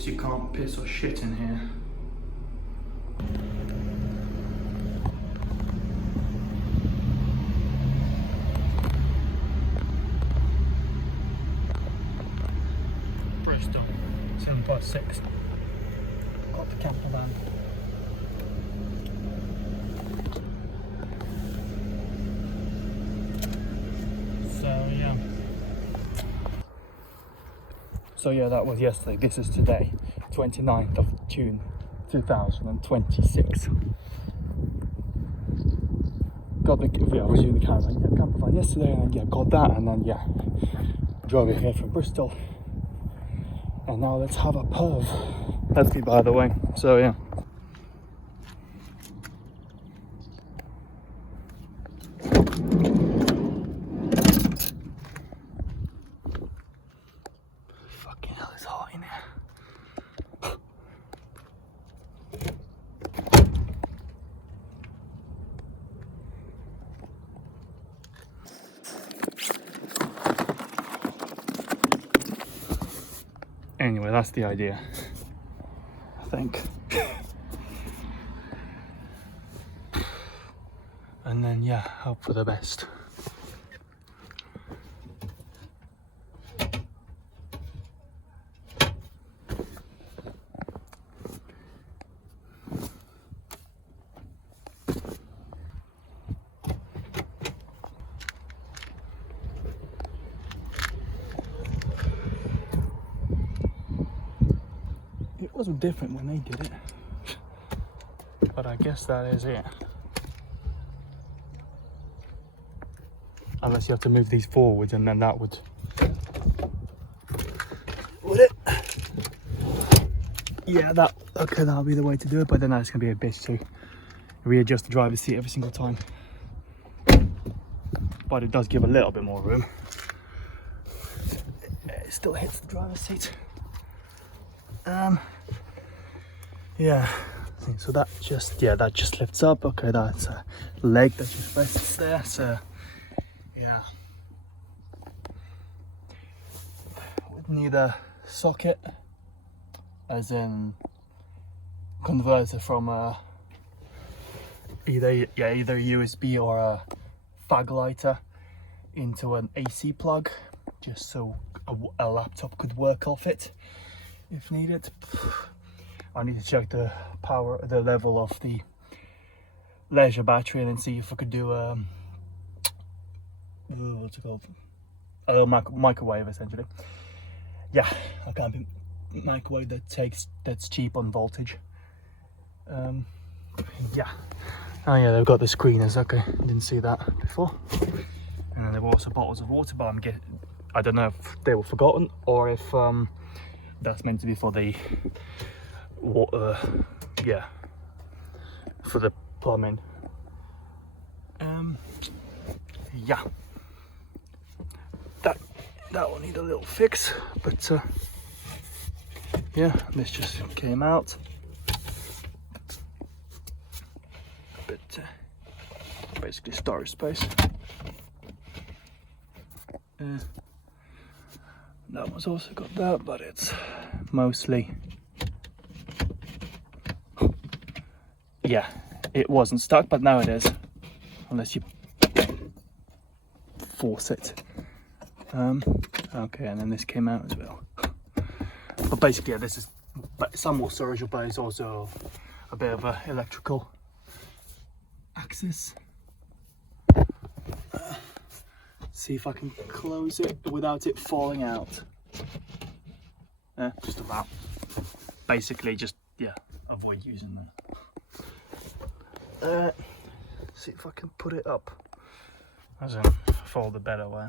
guess you can't piss or shit in here. Bristol, 7/6. Got the camper van. So yeah, that was yesterday. This is today, 29th of June 2026. Got the, yeah, I was using the camper van yesterday, and yeah, got that, and then yeah, drove it here from Bristol. And now let's have a perv. That's me, by the way. So yeah. Fucking hell, it's hot in here. Anyway, that's the idea, I think. And then yeah, hope for the best. It was different when they did it, but I guess that is it. Unless you have to move these forwards, and then that would it? Yeah, that okay. That'll be the way to do it. But then that's gonna be a bitch to readjust the driver's seat every single time. But it does give a little bit more room. It still hits the driver's seat. Yeah, so that just lifts up. Okay, that's a leg that just rests there. So yeah, would need a socket, as in converter from either USB or a fag lighter into an AC plug, just so a laptop could work off it if needed. I need to check the level of the leisure battery, and then see if I could do what's it called? A little microwave, essentially. Yeah, I can't be microwave that's cheap on voltage. Yeah. Oh yeah, they've got the screeners. Okay, didn't see that before. And then there were also bottles of water, but I don't know if they were forgotten or if that's meant to be for the water, yeah, for the plumbing. Yeah, that will need a little fix, but yeah, this just came out. But basically storage space. That one's also got that, but it's mostly, yeah, it wasn't stuck, but now it is, unless you force it. Okay, and then this came out as well. But basically, yeah, this is somewhat storage, but it's also a bit of a electrical axis. See if I can close it without it falling out. Just about. Basically, just, yeah, avoid using that. See if I can put it up, as in fold the bed away.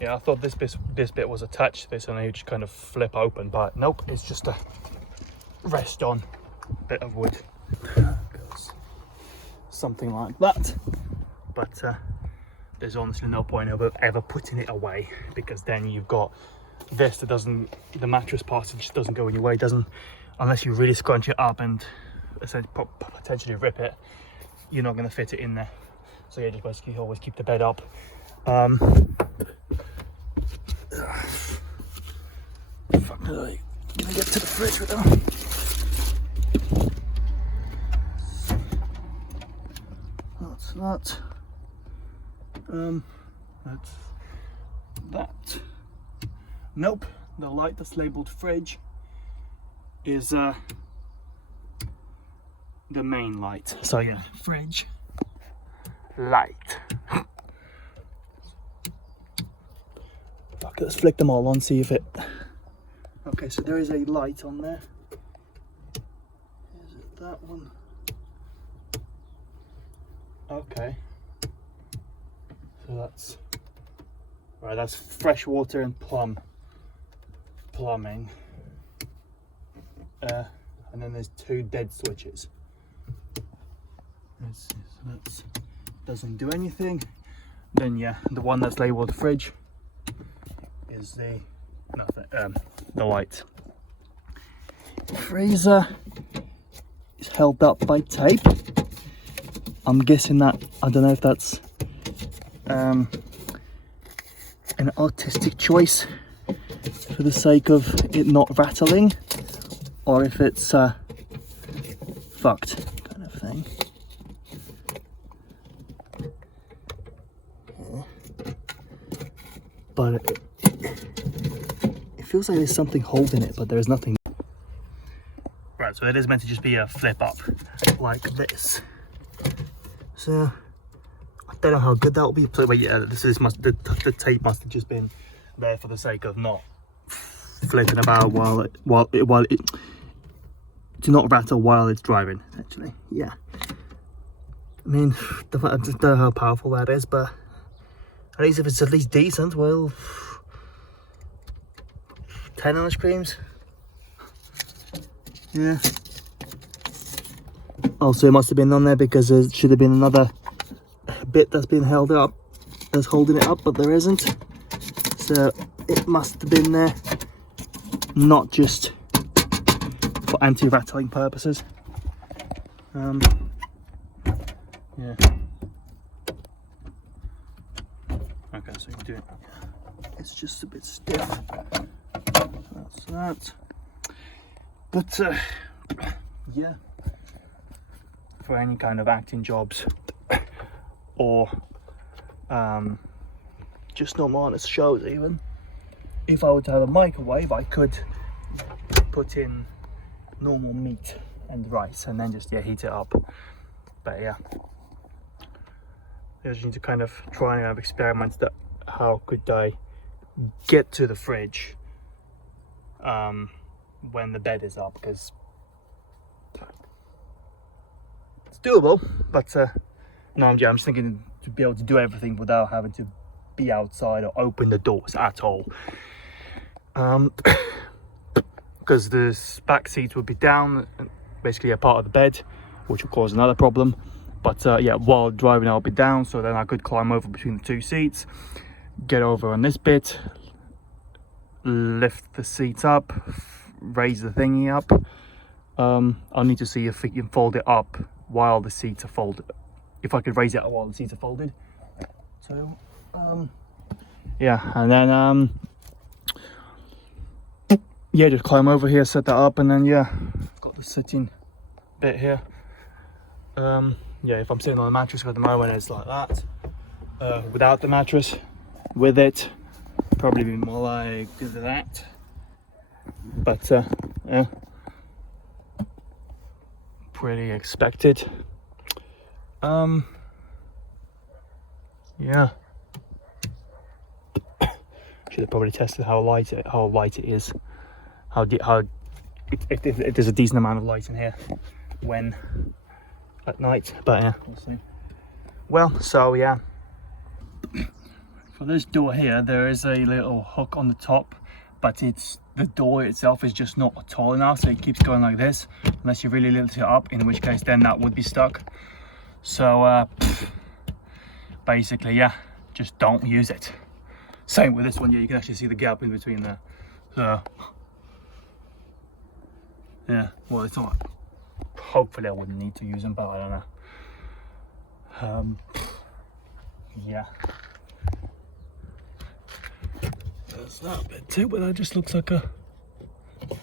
Yeah, I thought this bit was attached to this, and it just kind of flip open, but nope, it's just a rest on bit of wood. Goes something like that. But there's honestly no point of ever putting it away, because then you've got this that doesn't, the mattress part just doesn't go in your way, doesn't, unless you really scrunch it up and potentially rip it, you're not going to fit it in there. So yeah, just basically always keep the bed up. I'm gonna get to the fridge with them. That's that. That's that. Nope, the light that's labelled fridge is the main light. So yeah, fridge light. Fuck, let's flick them all on, see if it... Okay, so there is a light on there. Is it that one? Okay. So that's... Right, that's fresh water and plumbing. And then there's two dead switches. That doesn't do anything. Then yeah, the one that's labelled fridge is the light. Freezer is held up by tape. I'm guessing that, I don't know if that's an artistic choice for the sake of it not rattling, or if it's fucked kind of thing. Yeah. But it feels like there's something holding it, but there's nothing. Right, so it is meant to just be a flip up like this. So I don't know how good that will be, but yeah, the tape must have just been there for the sake of not flipping about while it to not rattle while it's driving. Actually, yeah. I mean, I don't know how powerful that is, but at least if it's at least decent, well, 10 ice creams. Yeah. Also, it must have been on there because there should have been another bit that's been held up, that's holding it up, but there isn't. So it must have been there, not just for anti-rattling purposes. Yeah. Okay, so you do it. It's just a bit stiff. That's that. But yeah, for any kind of acting jobs or just normal honest shows, even if I were to have a microwave, I could put in normal meat and rice and then just heat it up. But yeah, I just need to kind of try and have experiments that how could I get to the fridge when the bed is up, because it's doable, but no, I'm just thinking to be able to do everything without having to be outside or open the doors at all, because the back seats would be down, basically a part of the bed, which will cause another problem. But yeah, while driving I'll be down, so then I could climb over between the two seats, get over on this bit, lift the seats up, raise the thingy up. I'll need to see if we can fold it up while the seats are folded, if I could raise it up while the seats are folded. So yeah, and then yeah, just climb over here, set that up, and then yeah, I've got the sitting bit here. Yeah, if I'm sitting on the mattress at the moment, it's like that. Without the mattress, with it, probably be more like that. But yeah, pretty expected. Yeah, should have probably tested how light it is, if there's a decent amount of light in here when at night. But yeah, we'll see. Well, so yeah, for this door here there is a little hook on the top, but the door itself is just not tall enough, so it keeps going like this unless you really lift it up, in which case then that would be stuck. So basically, yeah, just don't use it. Same with this one. Yeah, you can actually see the gap in between there. So yeah, well, it's not, hopefully I wouldn't need to use them, but I don't know. Yeah, there's that bit too, but that just looks like a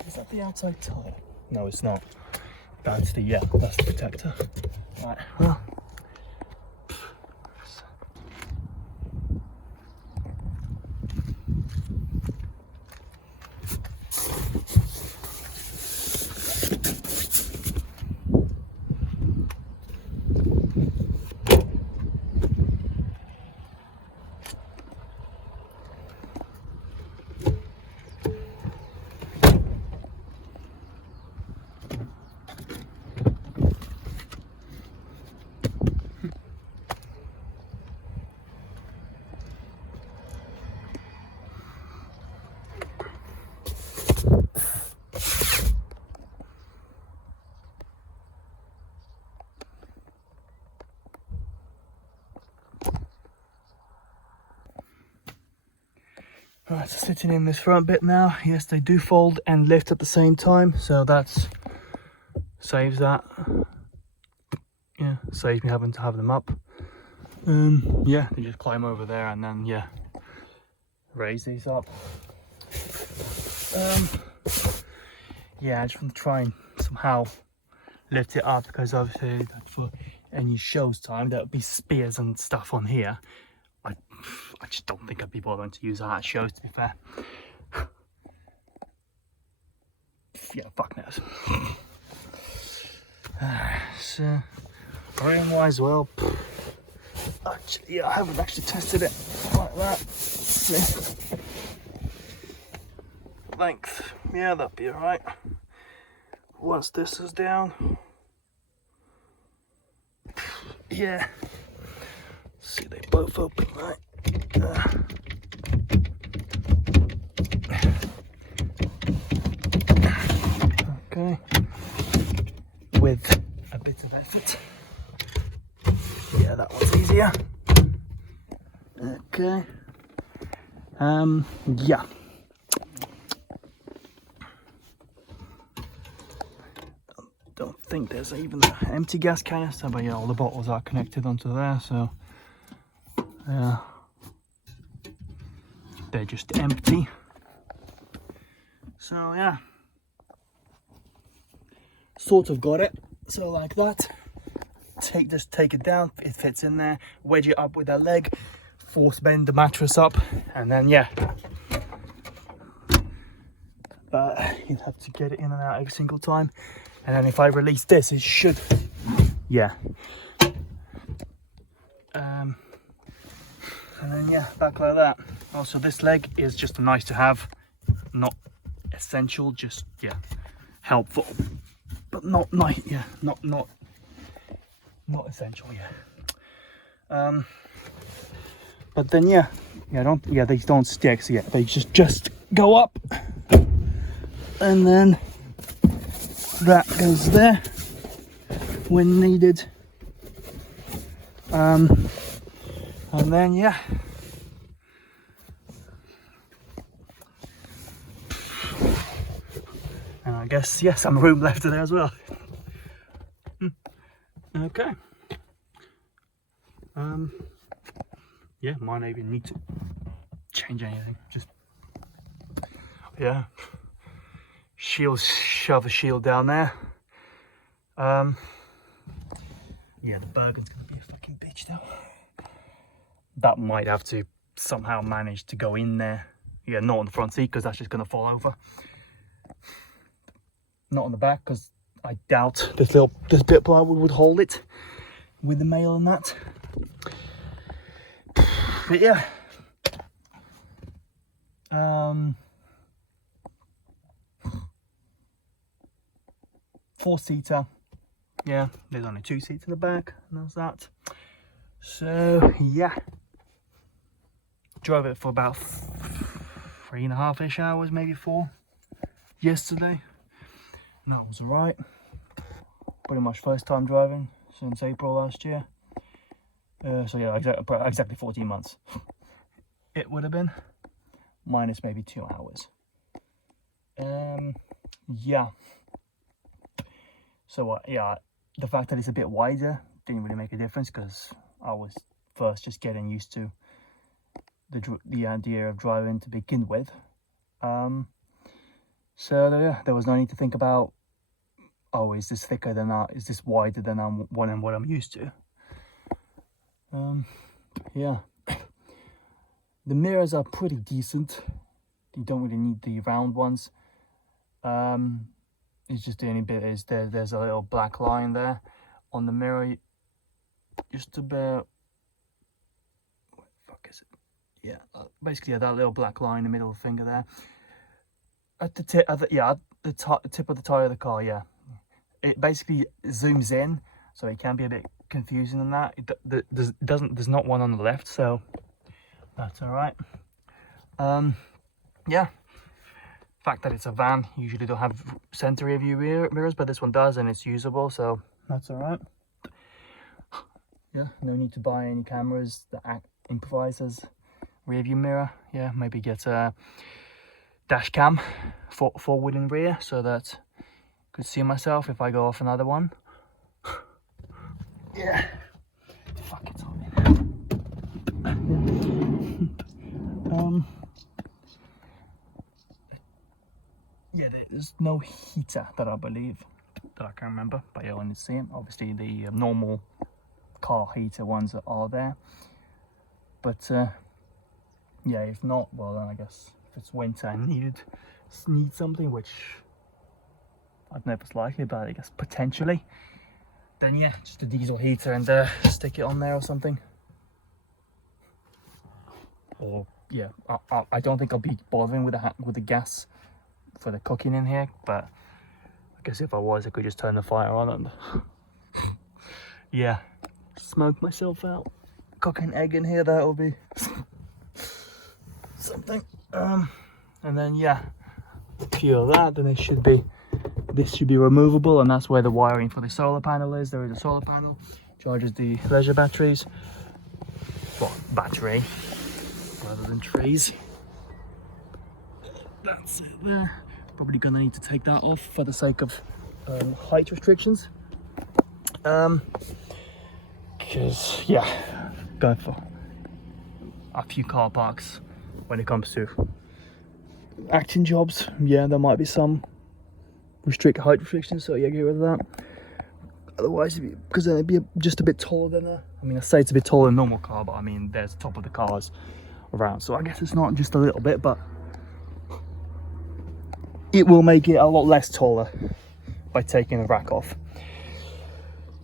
Is that the outside tire? No, it's not. That's the, yeah, that's the protector. Right, well. Right, so sitting in this front bit now. Yes, they do fold and lift at the same time, so that's saves that. Yeah, saves me having to have them up. Yeah, they just climb over there and then yeah, raise these up. Yeah, I just want to try and somehow lift it up, because obviously for any shows time there would be spears and stuff on here. I just don't think I'd be bothering to use that at shows, to be fair. Yeah, fuck knows. So, rim wise, well, actually, yeah, I haven't actually tested it like that. See. Length, yeah, that'd be alright. Once this is down, yeah. See, they both open right. Okay, with a bit of effort. Yeah, that one's easier. Okay. Yeah. Don't think there's even an empty gas canister, but yeah, all the bottles are connected onto there, so yeah, they're just empty. So yeah, sort of got it. So like that, just take it down, it fits in there, wedge it up with that leg, force bend the mattress up, and then yeah, but you'd have to get it in and out every single time. And then if I release this, it should, yeah. And then yeah, back like that. Also, this leg is just nice to have, not essential, just yeah, helpful, but not nice. Yeah, not essential. Yeah. But then yeah, these don't stick. So yeah, they just go up, and then that goes there when needed. And then yeah, and I guess yeah, some room left there as well. Okay. Yeah, might not even need to change anything. Just yeah, shove the shield down there. Yeah, the Bergen's gonna be a fucking bitch though. That might have to somehow manage to go in there. Yeah, not on the front seat because that's just gonna fall over. Not on the back because I doubt this bit of plywood would hold it with the mail and that. But yeah, 4-seater. Yeah, there's only 2 seats in the back, and that's that. So yeah, drove it for about 3.5-ish hours, maybe 4 yesterday. And that was alright. Pretty much first time driving since April last year. So yeah, exactly 14 months it would have been, minus maybe 2 hours. Yeah, so yeah, the fact that it's a bit wider didn't really make a difference because I was first just getting used to the idea of driving to begin with. So yeah, there was no need to think about, oh, is this thicker than that? Is this wider than what I'm used to? Yeah. The mirrors are pretty decent. You don't really need the round ones. It's just the only bit is there's a little black line there on the mirror, just about, what the fuck is it? Yeah, basically that little black line in the middle of the finger there. At the tip, at the tip of the tire of the car, yeah. It basically zooms in, so it can be a bit confusing on that. There's not one on the left, so that's all right. Yeah. Fact that it's a van, usually don't have center rear view mirrors, but this one does, and it's usable, so that's all right. Yeah, no need to buy any cameras that improvise as rear view mirror. Yeah, maybe get a dash cam forward and rear so that I could see myself if I go off another one. Yeah. Fuck, it's on me. Yeah, there's no heater that I believe, that I can remember, but you'll only see them. Obviously the normal car heater ones are there, but yeah, if not, well then I guess if it's winter and need something, which I'd never likely, but I guess potentially, then yeah, just a diesel heater and stick it on there or something. Or yeah, I don't think I'll be bothering with the gas for the cooking in here, but I guess if I was, I could just turn the fire on and yeah, smoke myself out, cook an egg in here. That'll be something. And then yeah, peel that, then this should be removable, and that's where the wiring for the solar panel is. There is a solar panel, charges the leisure batteries, well, battery rather than trees. That's it there. Probably gonna need to take that off for the sake of height restrictions, because yeah, going for a few car parks when it comes to acting jobs, yeah, there might be some height restrictions, so yeah, get rid of that. Otherwise, because then it'd be just a bit taller than I mean, I say it's a bit taller than a normal car, but I mean there's the top of the cars around, so I guess it's not just a little bit, but it will make it a lot less taller by taking the rack off.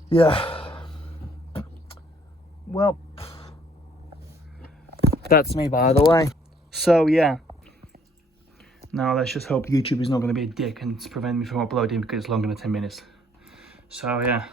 Yeah, well, that's me, by the way. So yeah, now let's just hope YouTube is not going to be a dick and prevent me from uploading because it's longer than 10 minutes. So yeah.